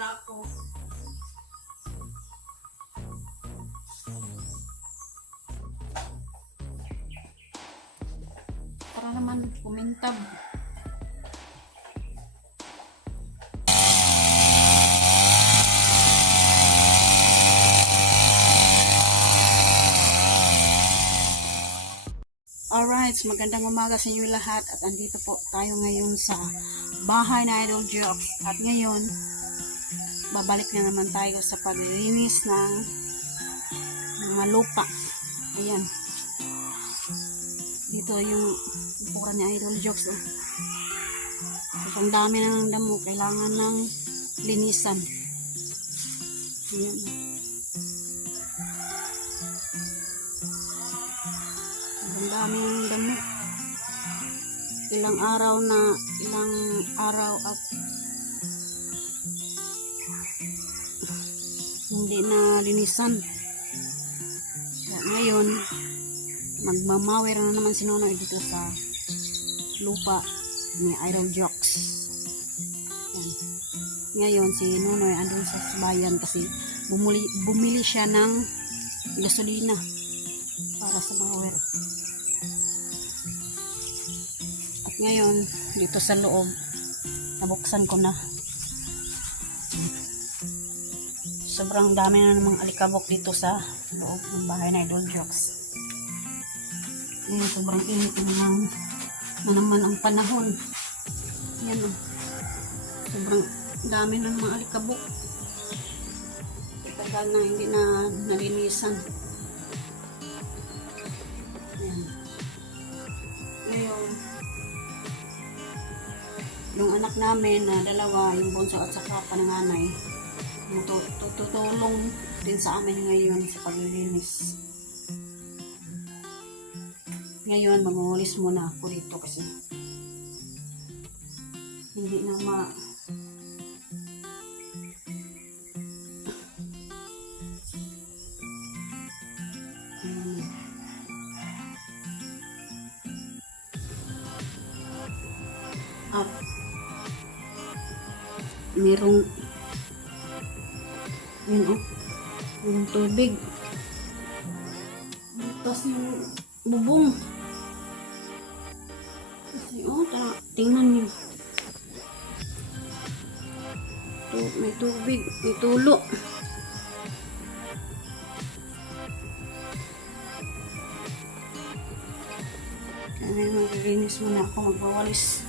ako. Para naman kumintab. Alright, magandang umaga sa inyo lahat at andito po tayo ngayon sa bahay na Idol Jokes at ngayon babalik na naman tayo sa paglilinis ng mga lupa. Ayan, dito yung bukuran ni Idol Jokes. Ang dami na ng damo, kailangan ng linisan. Ayan. Ang dami ng damo. Ilang araw at hindi na linisan. Kaya ngayon, magmamawir na naman si Nonoy dito sa lupa ni Idol Jokes. Yan. Ngayon, si Nonoy andun sa bayan kasi bumili siya ng gasolina para sa mawer. At ngayon, dito sa loob, nabuksan ko na. Sobrang dami na namang alikabok dito sa loob ng bahay na Idol Jokes. Ngayon, sobrang init na naman ang panahon. Yan o. Sobrang dami na namang alikabok. Tagal na hindi na nalinisan. Yan. Ngayon, yung anak namin na dalawa, yung bunso at saka pananganay, tutulong din sa amin ngayon sa paglilinis. Ngayon, mangungulis muna ako dito kasi hindi na at merong yun yung tubig tapos yung bubong kasi tingnan nyo may tubig, may tulo. Kaya maglilinis muna ako, magbawalis.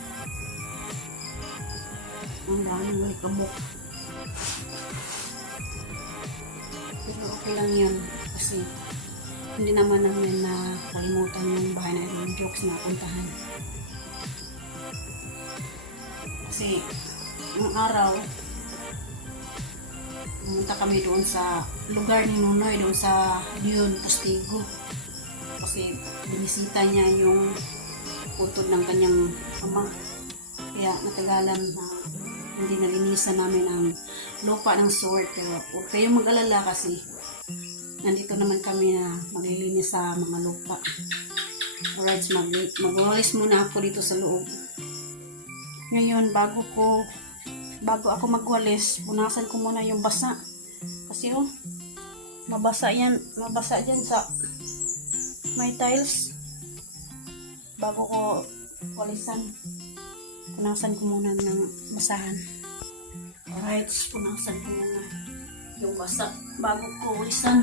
Ang daming malikabok. Pero okay lang yan kasi hindi naman namin nakalimutan yung bahay na Idol Jokes na puntahan. Kasi yung araw pumunta kami doon sa lugar ni Nonoy, doon sa Leon Castigo. Kasi binisita niya yung putod ng kanyang ama. Kaya natagalan na hindi nalinisan namin ang lupa ng sort. Pero huwag kayong mag-alala kasi nandito naman kami na maglilinis sa mga lupa. Alright, mag-walis muna ako dito sa loob. Ngayon, bago ako magwalis, punasan ko muna yung basa. Kasi mabasa dyan sa may tiles. Bago ko walisan, punasan ko muna ng basahan. Alright, punasan ko muna yung basa bago ko walisan.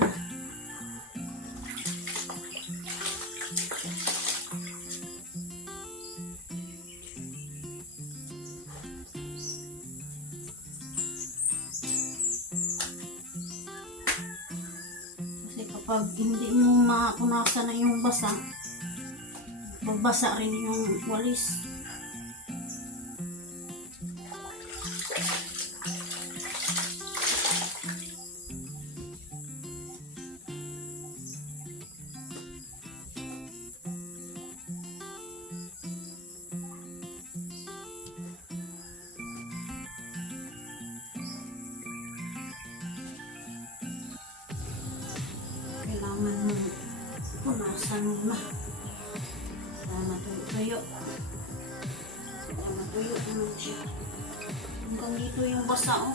Pag hindi mo mapunasan na yung basa, babasa rin yung walis. Kailangan mo punasan mo na para matuyo. Para matuyo naman siya. Hanggang dito yung basa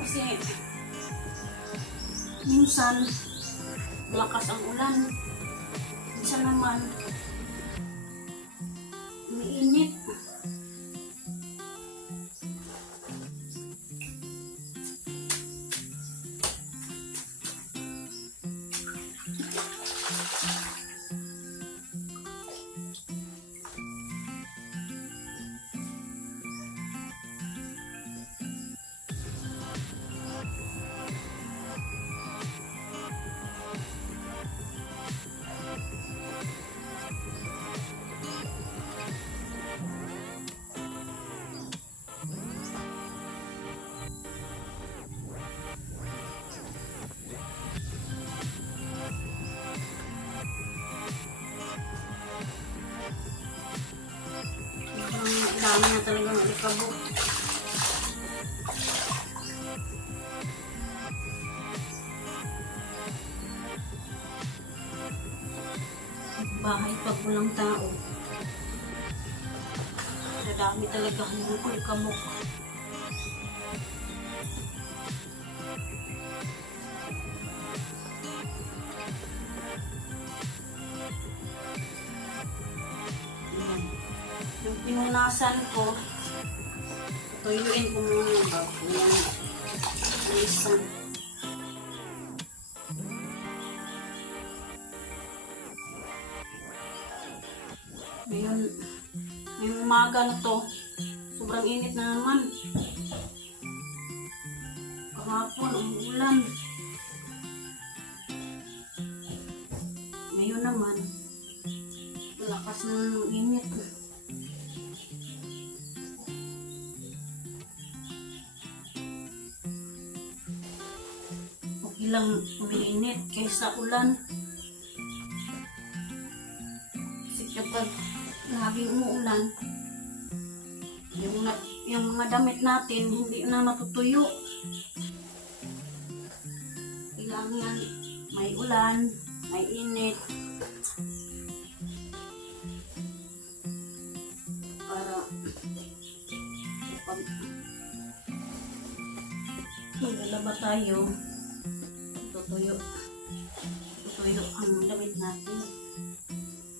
Kasi minsan malakas ang ulan. Minsan naman umiinit. Ang dami na talagang alikabok. Bahay pag walang tao. Nadami talaga yung alikabok. Yung pinunasan ko, tuyuin ko muna yung bago yung lisan. Ngayon, yung umaga na to, sobrang init na naman. Kahapon, ang ulan. Ngayon naman, lakas ng init. Ilang umiinit kaysa ulan. Kasi kapag laging umuulan, yung mga damit natin hindi na matutuyo. Kailangan may ulan, may init. Para kapag maglalaba tayo, tutuyo ang damit natin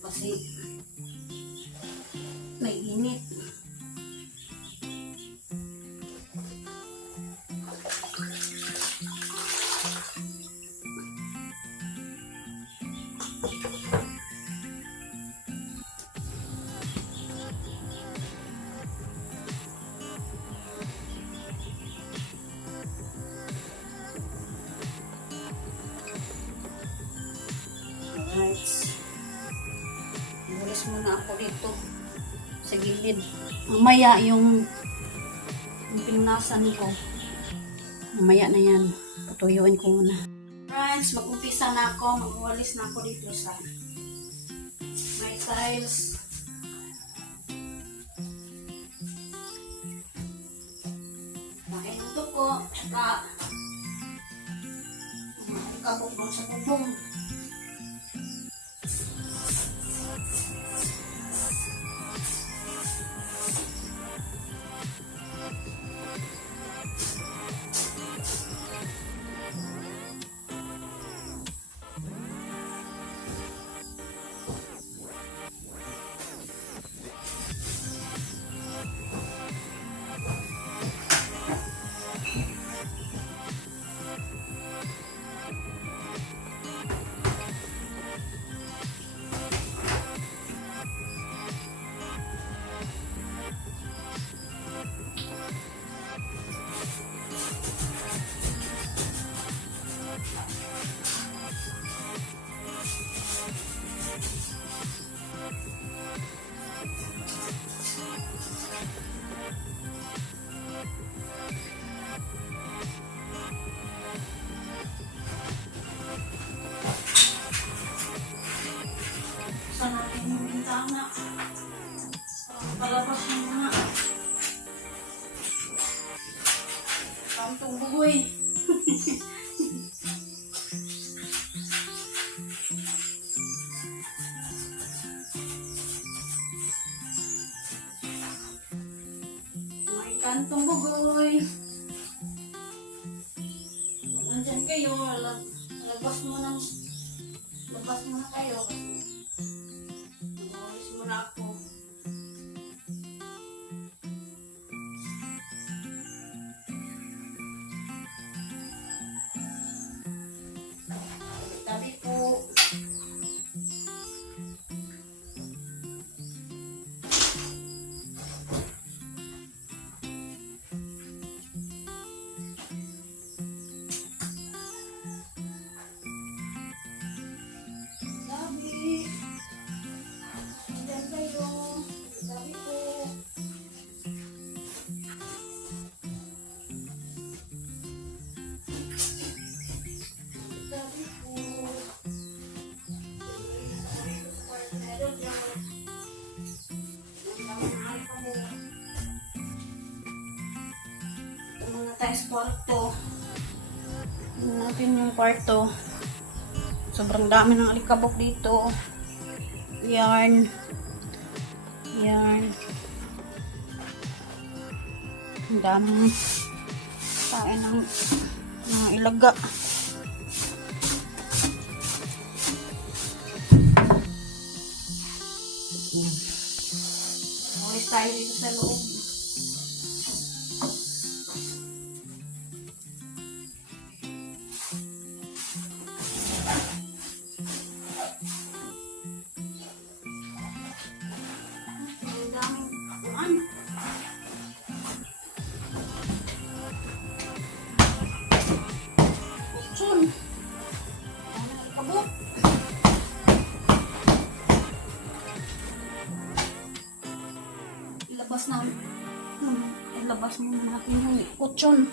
kasi may init. Alright. Bulis muna ako dito sa gilid. Mamaya yung pinunasan ko. Mamaya na yan. Patuyuin ko muna. Friends, mag-umpisa na ako. Mag-uwalis na ako dito sa may tiles. Makinuto ko. Tsaka kabog mo sa bubong. Buksan natin yung bintana. Palabas yung mga kantong bugoy. May kantong bugoy. kayo, labas mo na kayo. Mag-awalis mo na ako. Tabi po. Tayo kwarto. Tingnan natin yung kwarto. Sobrang dami ng alikabok dito. Yan. Ang daming kain ng ilaga. Alis tayo dito sa loob. Ilabas muna natin yung kutsyon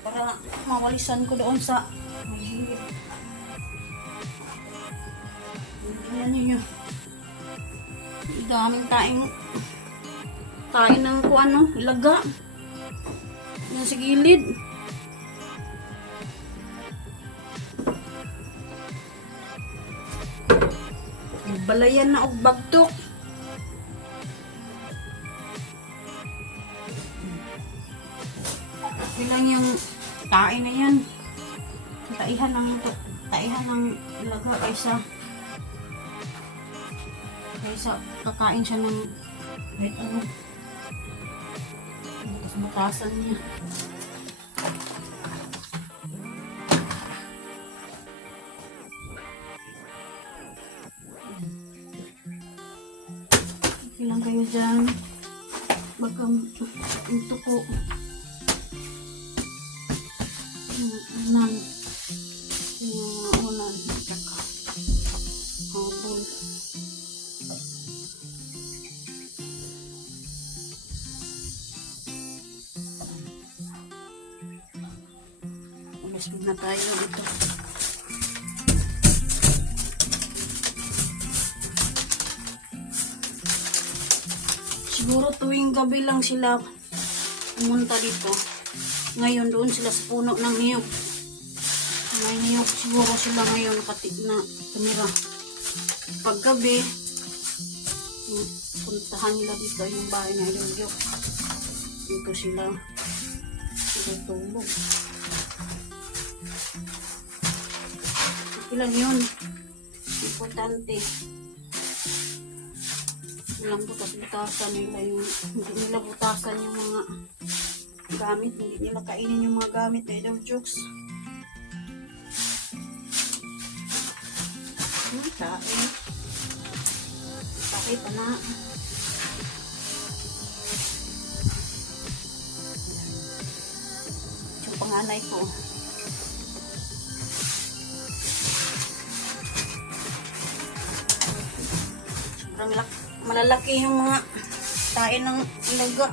para mawalisan ko doon sa magiging. Tingnan ninyo, daming kain ng ilaga yan sa gilid. Balayan na og bagtok. Bilang yung kain na yan. Taihan ng ilaga kaysa kakain siya ng kahit ano. Tapos butasan niya. Ilang kayo dyan. Baka ito po. Unan. Yung unan. Tsaka habol. Alas na tayo dito. Siguro tuwing gabi lang sila pumunta dito. Ngayon doon sila sa puno ng niyog. May niyog siguro sila ngayon na tumira. Pag gabi, puntahan nila dito yung bahay na niyog. Dito sila tulog. Ilan yun? Importante. Walang butas-butasan nila yung, hindi nila butasan yung mga gamit, hindi nila kainin yung mga gamit na idol jokes. Tae pa na. Yung panganay ko. Sobrang malalaki yung mga tae ng ilaga.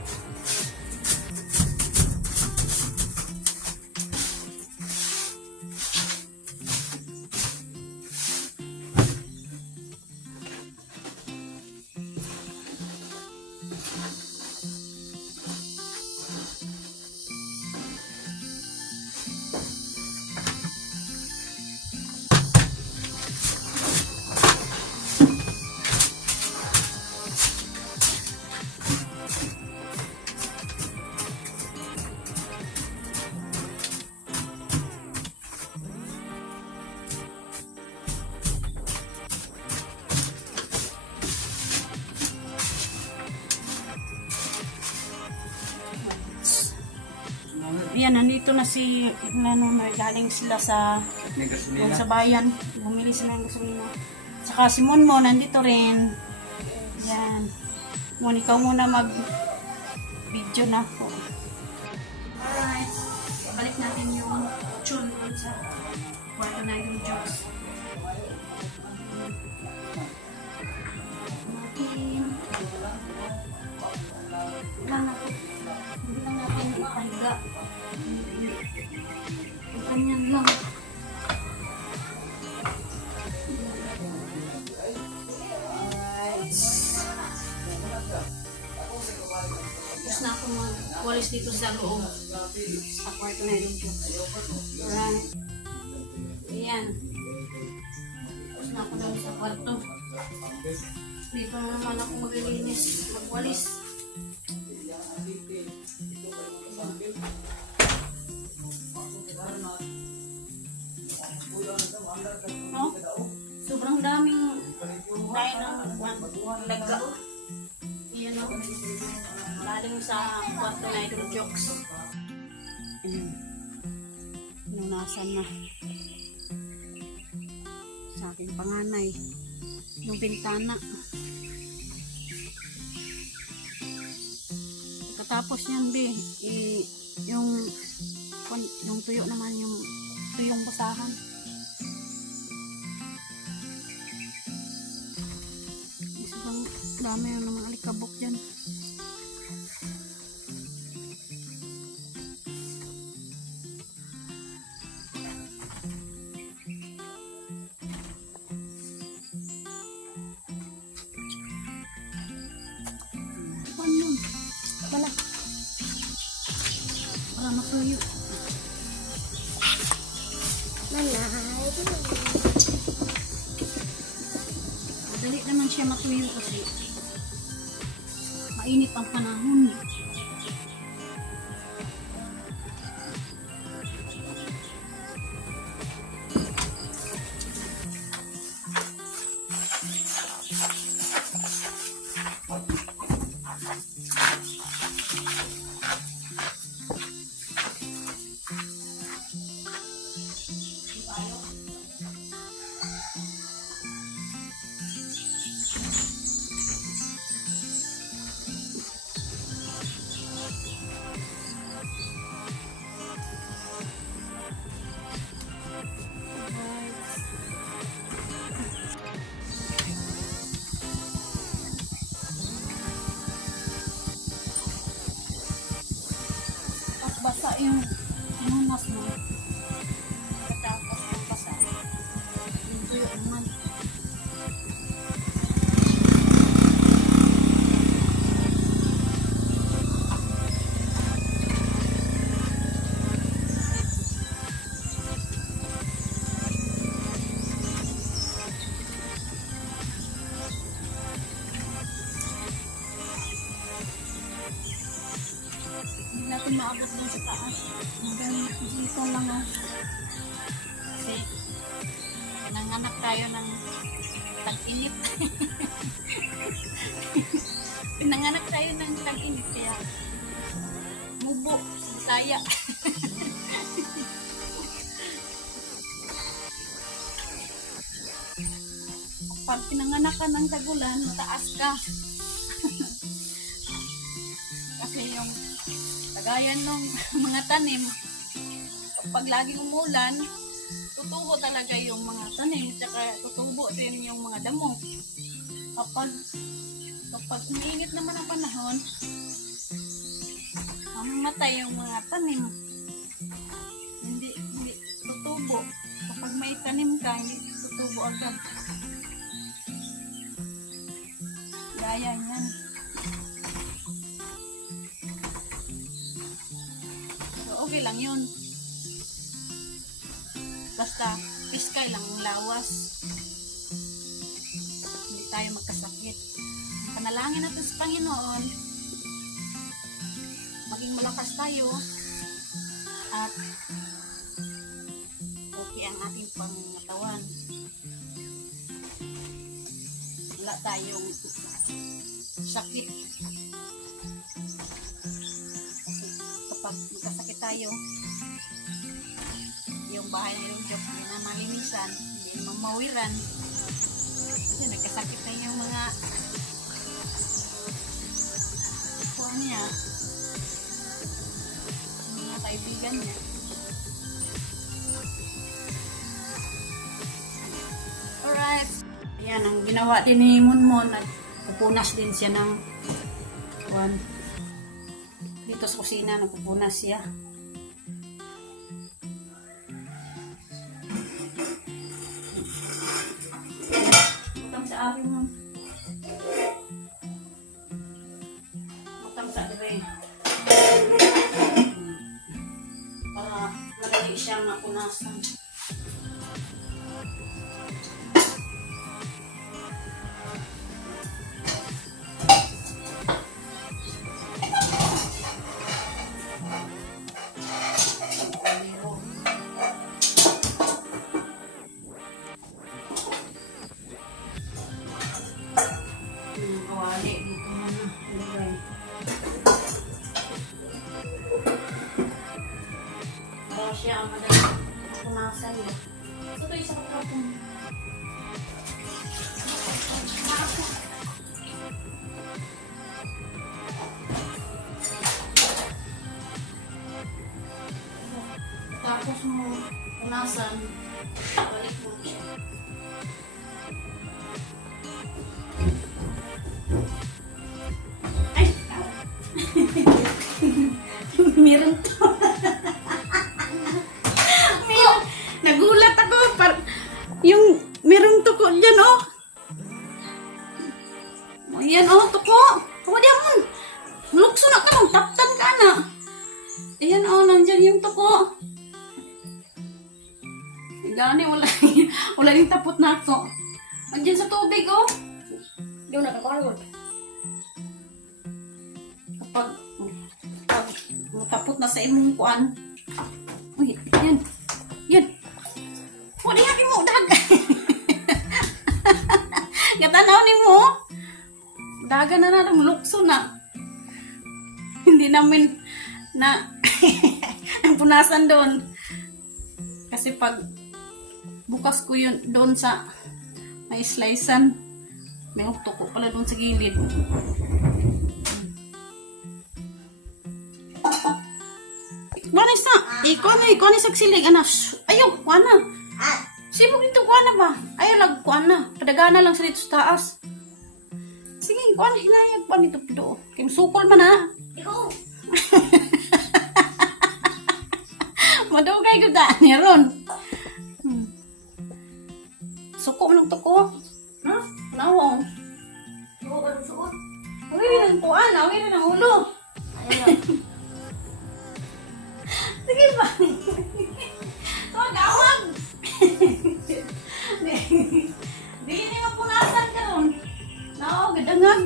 Ayan, nandito na si Nanonoy. Galing sila sa, May doon gasolina. sa bayan. Bumili sila ng gasolina. Saka si Monmo, nandito rin. Yan. Mon, ikaw muna mag-video na po. Alright. Balik natin yung tune doon sa kwarto na yung jokes. Natin. Lang ako. Hindi lang natin ipahiga. Ganyan lang. Tapos na ako mag-walis dito sa loob. Sa kwarto na yung jokes. Alright. Ayan. Tapos na ako doon sa kwarto. Dito na naman ako maglilinis. Magwalis. No? Sobrang daming tayo ng laga. Iyan o. Galing sa kwarto na idol jokes. Ayan. Pinunasan na. Sa aking panganay. Yung bintana. Pagkatapos yan, be, yung tuyo naman, yung tuyong basahan. Sobrang dami yung mga alikabok dyan. Ano yun? Wala. Para masuyo. Madali naman siya matuyo kasi mainit ang panahon. Basa yung nunas mo. Katapos yung basa. Yung tuyo naman. Hindi natin maabot doon sa taas. Hanggang dito lang oh. Kasi nanganak tayo ng tag-init. Pinanganak tayo ng tag-init kaya mubo, saya. Pag pinanganak ka ng tagulan, taas ka. Kasi yung kagayan ng mga tanim, kapag laging umulan, tutubo talaga yung mga tanim, tsaka tutubo din yung mga damo. Kapag umiinit naman ang panahon, mamatay yung mga tanim. Hindi tutubo. Kapag may tanim ka, hindi tutubo agad. Gaya yan. Okay lang yun. Basta piskay lang ang lawas. Hindi tayo magkasakit. Panalangin natin sa Panginoon. Maging malakas tayo. At okay ang ating pangatawan. Wala tayong sakit. Kasi kapag magkasakit tayo. Yung bahay ni Lord Job, hindi na malinisan, hindi na mamawiran. Kasi nagkasakit na yung mga kuha niya, mga kaibigan niya. Alright. Ayan, ang ginawa din ni Monmon, nagpupunas din siya ng kuwan. Dito sa kusina, nagpupunas siya. Butang sa ari mo. Butang sa ari. Para madali siyang mapunasan. Kawali dito muna. Ilagay. Para siya ang madali mapunasan niya. So, ito isa kapapon. Tapos mo punasan, balik mo siya. Ay! Meron to. Nagulat ako. Yung merong tuko dyan, oh. Ayan, oh, tuko. Tuko diyan mo. Lukso na ka lang. Taptan ka na. Ayan, oh, nandyan yung tuko. Gani, wala yung tapot na ako. Nandyan sa tubig, oh. Di mo nakakarod. Kapag tapot na sa imong kuan. Uy, yan. Yan. Wala yakin mo, dag. Gatanaw ni mo. Daga na lang, lukso na. Hindi namin na ang punasan doon. Kasi pag bukas ko yun doon sa may slicean, may tuko pala doon sa gilid. Vanessa, ikaw na sagsilig, anas. Ayaw, kuha na. Sibog dito, kuha na ba? Ayaw, kuha na. Padagana lang sa dito sa taas. Sige, kuha na, hinayag pa dito, pido. Kim sukol man, ha? Ikaw! Madugay ko da, niron. Suko man ang tuko. Ha? Nawang. Ikaw ba nung suot? Awin ang kuha na, awin ang ulo. Ayun. Sige ba? Awag! Di ni mapunasan ka ron. Nao, gadangag.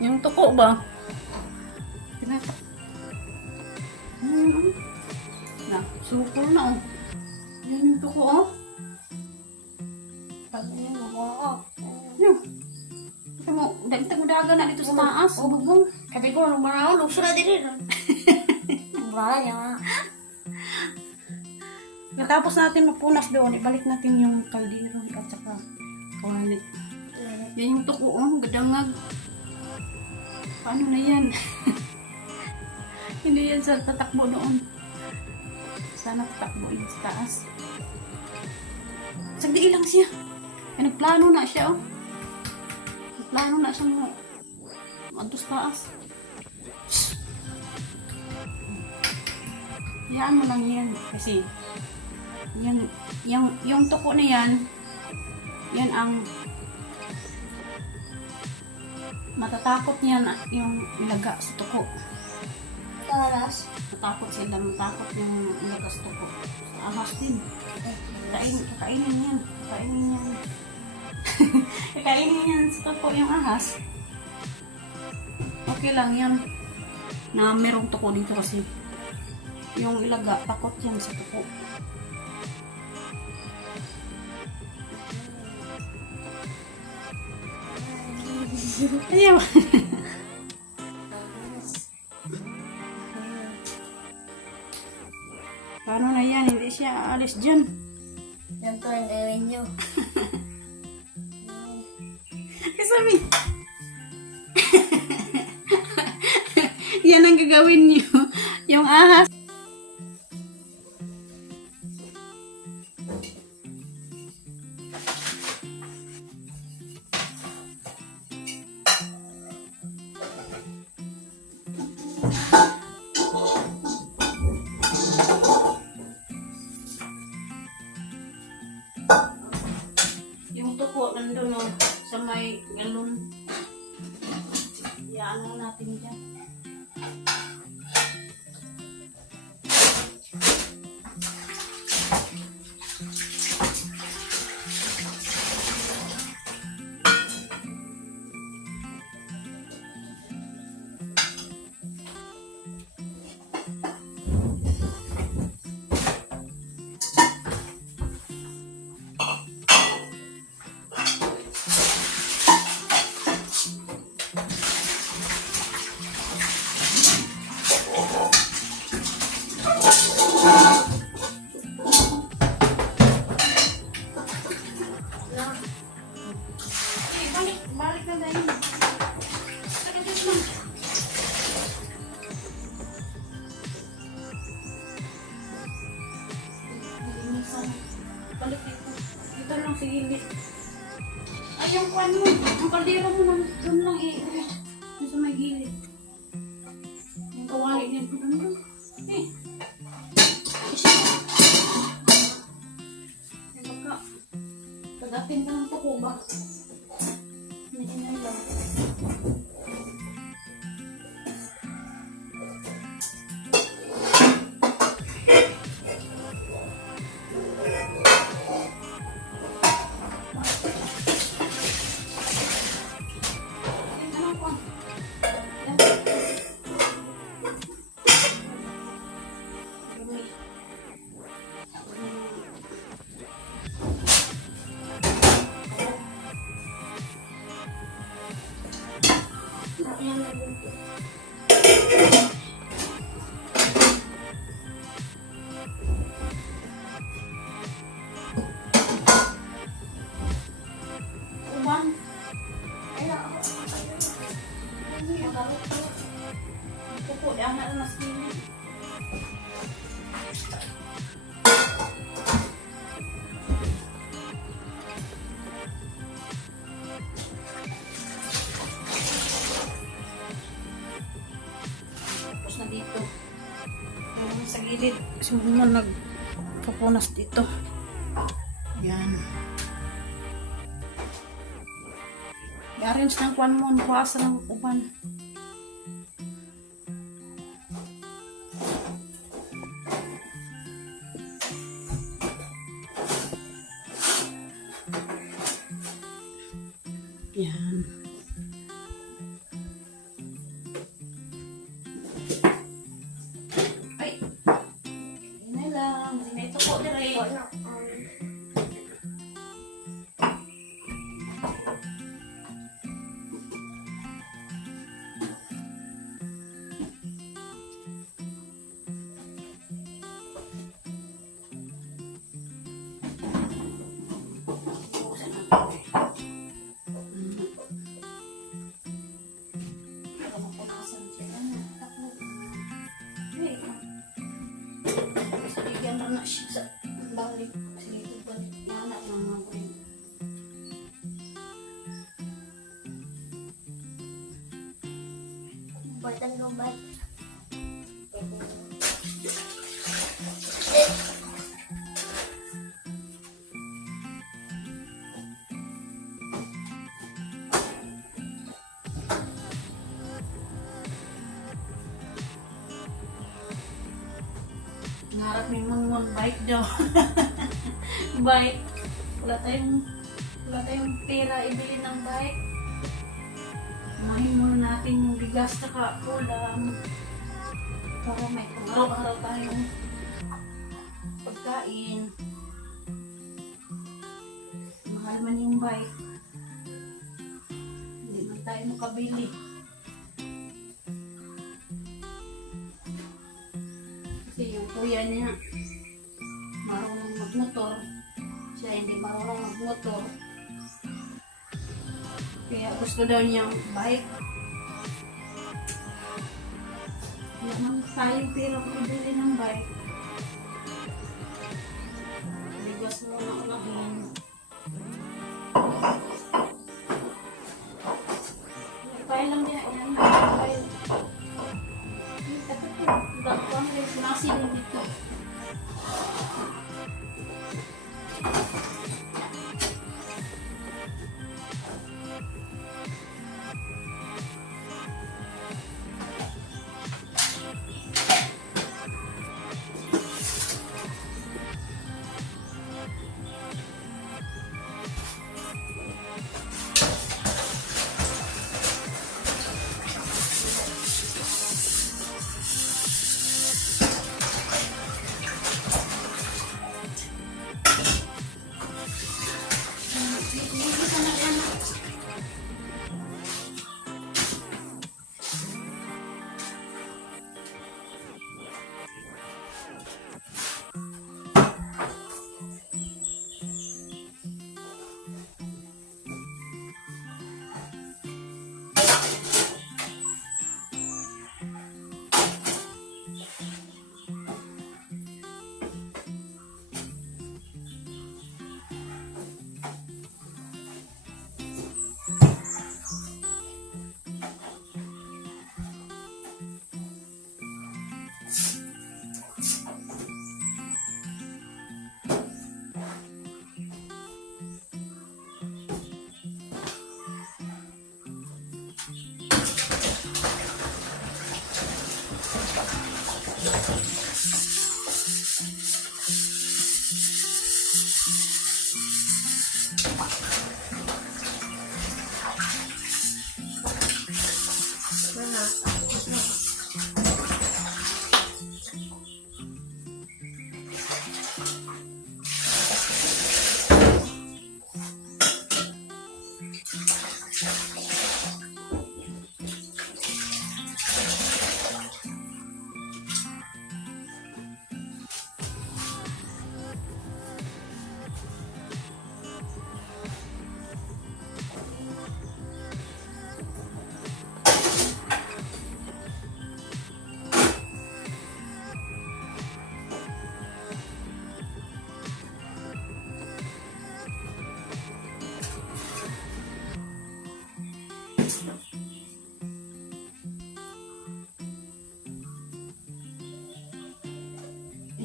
Yung tuko ba? Tinatak. Na, super na, oh. Yan yung tuko, oh. Pag yun, mabuha Yan. Ito mo, dagtag mo daga na dito sa taas. Oh, Bugong. Sabi ko, nung maraw, lukso na din rin. Mura niya nga. Natapos natin mapunas doon, ibalik natin yung kaldero at saka kawali. Yan yung tuko, oh. Gadangag. Paano na yan? Hindi yan sa tatakbo doon. Sana tatakbo yun sa taas. Sagdi lang siya. Ay, nagplano na siya, oh. Nagplano na siya mo. Mantos taas. Hayaan mo lang yan. Kasi, yan, yung tuko na yan, yan ang matatakot niya na yung ilaga sa tuko. Talas. Matakot sila, matakot yung ilaga sa tuko. Sa ahas din. Kakainin yan. Kakainin yan. Kakainin yan sa tuko yung ahas. Okay lang yan. Na merong tuko dito kasi yung ilaga, takot yan sa tuko. Ayaw. Paano na yan? Hindi siya aalis dyan. Yan to ang gawin nyo. Sabi, yan ang gagawin niyo. Yung ahas. Yung tuko nandun no, sa may galon. Iyaan lang natin dyan. Balik na tayo. Sakit mo. Balik dito. Dito lang sa gilid. Ay, yung kwan mo. Ang kaldero mo doon lang doon sa may gilid. Yung kawali din ko doon. Eh. Isa. Yung baka. Pag-atin ka ng tuko ba? Hindi na lang. Uban. Pupo, di anak na sini. Tapos na dito. Yung sa gilid. Kasi mo nagpupunas dito. Yan. I-arrange ng kwan mo. Kuasa ng uban. Yan. Ay. Yan na lang. May tuko na rin. Na siya sa balik. Sige, ito balik. Yan na lang mga kuya. Batang gumbat. Narap ni Munmon bike daw. Bike. Wala tayong pera ibili ng bike. Mahin muna natin yung bigas na ulam. Para may pang-araw-araw tayong pagkain. Mahal man yung bike. Hindi man tayo makabili. Kasi yung kuya niya, magmotor. Siya hindi marunong magmotor. Kaya gusto daw niyang bike. Wala man tayo pero bibili ng bike. Ligas mo na unahin. Kaya lang niya, yan. Kaya. Ito po, dapat nasi din dito.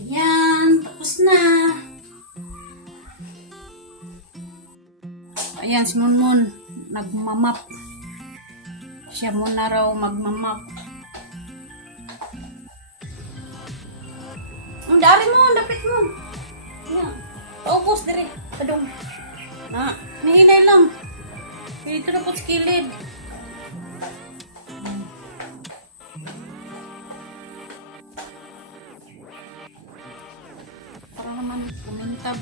Ayan, tapos na. Ayan, si Munmun, nagmamap. Siya muna raw magmamap. Ang dari mo, dapit mo. Ayan, paubos dire, padong. Na, nahinay lang. Dito na po sa kilid. Para naman kumintab.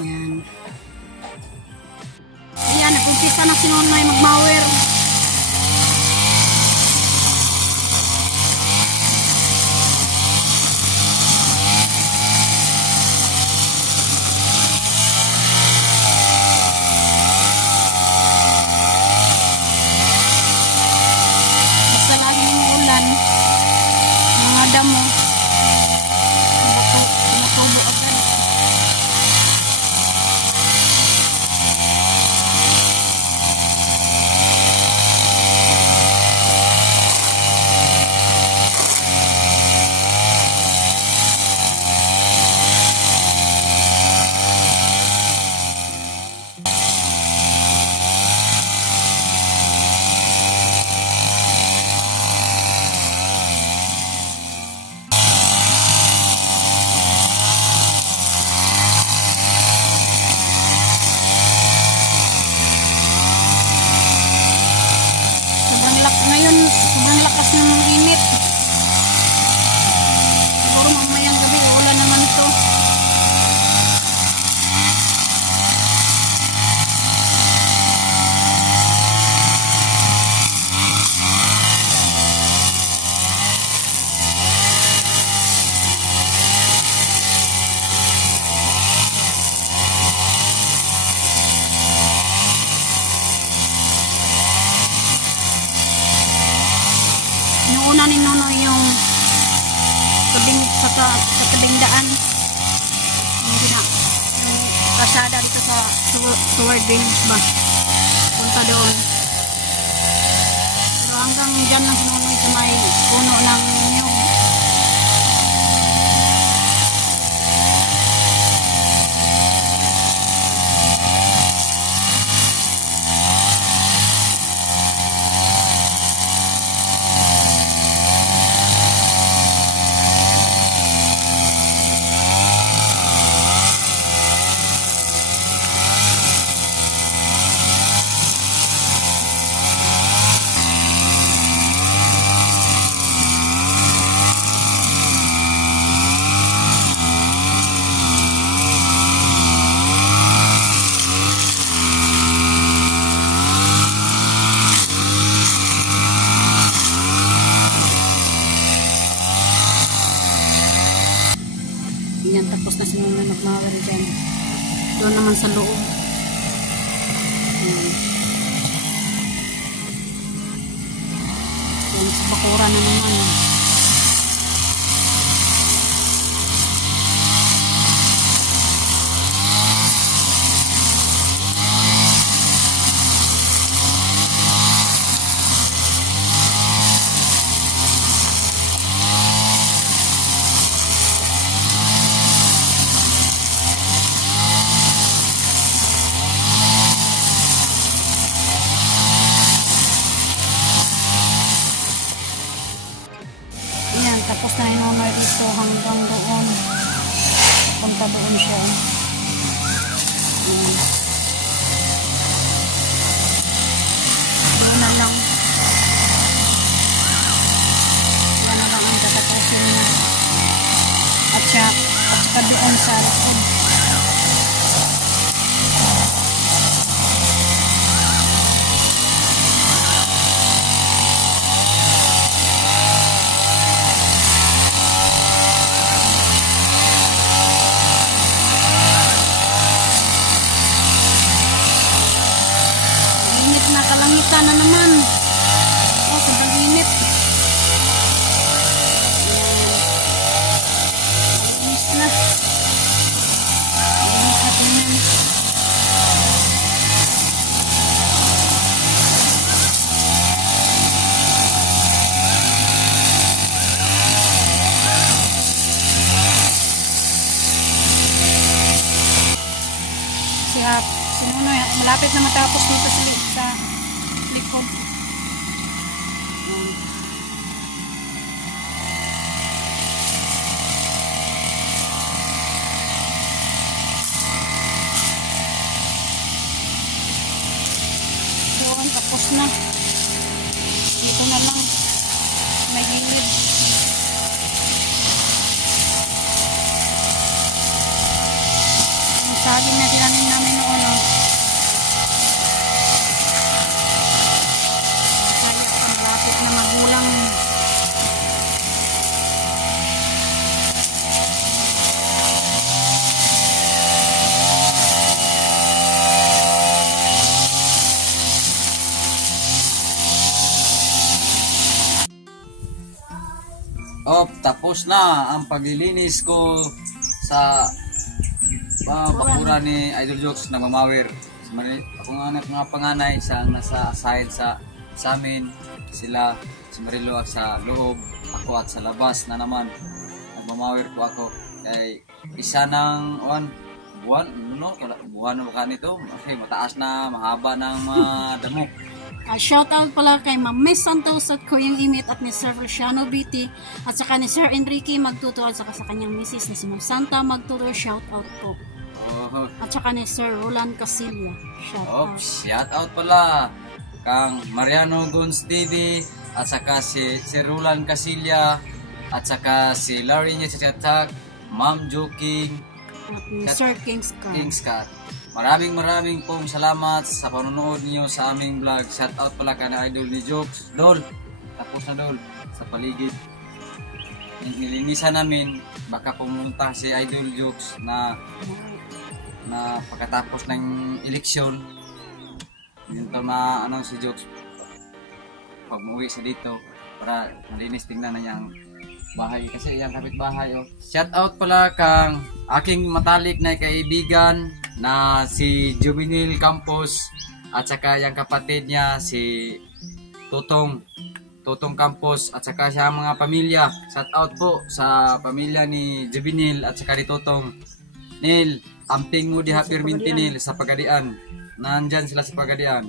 Ayan. Ayan, nag-umpisa na si Nonoy mag-mower. Basta lagi yung ulan. Mga damo. Natubo agad. toward village ba? Punta doon. Pero hanggang dyan lang sinunoy sa may puno ng nyug. Yan, tapos na sinunoy nagmawer dyan. Doon naman sa loob. Yan, sa bakura na naman. Yan, tapos na inunoy dito hanggang doon. Punta doon siya. Yan. Doon na lang. Yan na lang ang tatapusin niya. At saka doon sa akin. Init na, kalangitan na naman. Oh, sobrang init. Inis na. Inis na tingnan. Sinunoy, malapit na matapos dito sa likod. Doon, tapos na. Dito na lang. May gilid. Ang saging na tinanim namin noon, oh. Malapit na magulang. Tapos na ang paglilinis ko sa bakura ni Idol Jokes na mamawir. Ako nga anak mga panganay sa nasa side sa amin, sila si Marilo sa loob, ako at sa labas na naman nagmamawir ko ako. Ay isa ng buwan na baka nito kasi mataas na, mahaba ng mga damo. Shout out pala kay Ma'am Miss Santos at Kuyang Imit at ni Sir Luciano BT at saka ni Sir Enrique Magtuto at saka sa kanyang misis na si Ma'am Santa Magtuto. Shout out po. At saka ni Sir Roland Casilla. Shout out pala kang Mariano Gons TV at saka si Roland Casilla at saka si Larry niya sa Chatak, Ma'am Joking at ni Sir Kingscat. Maraming pong salamat sa panonood niyo sa aming vlog. Shout out pala ka na Idol ni Jokes. Dol, tapos na Dol sa paligid. Nilinisan namin, baka pumunta si Idol Jokes na pagkatapos ng eleksyon. Dito na si Jokes pag umuwi sa dito para malinis tingnan na niyang bahay kasi yung kapitbahay. Shout out pala kang aking matalik na kaibigan na si Juvenil Campos at saka yung kapatid niya si Totong Campos at saka siya mga pamilya. Shout out po sa pamilya ni Juvenil at saka ni Totong. Nil, amping mo diha perminti Nil sa Pagadian. Nandyan sila sa Pagadian.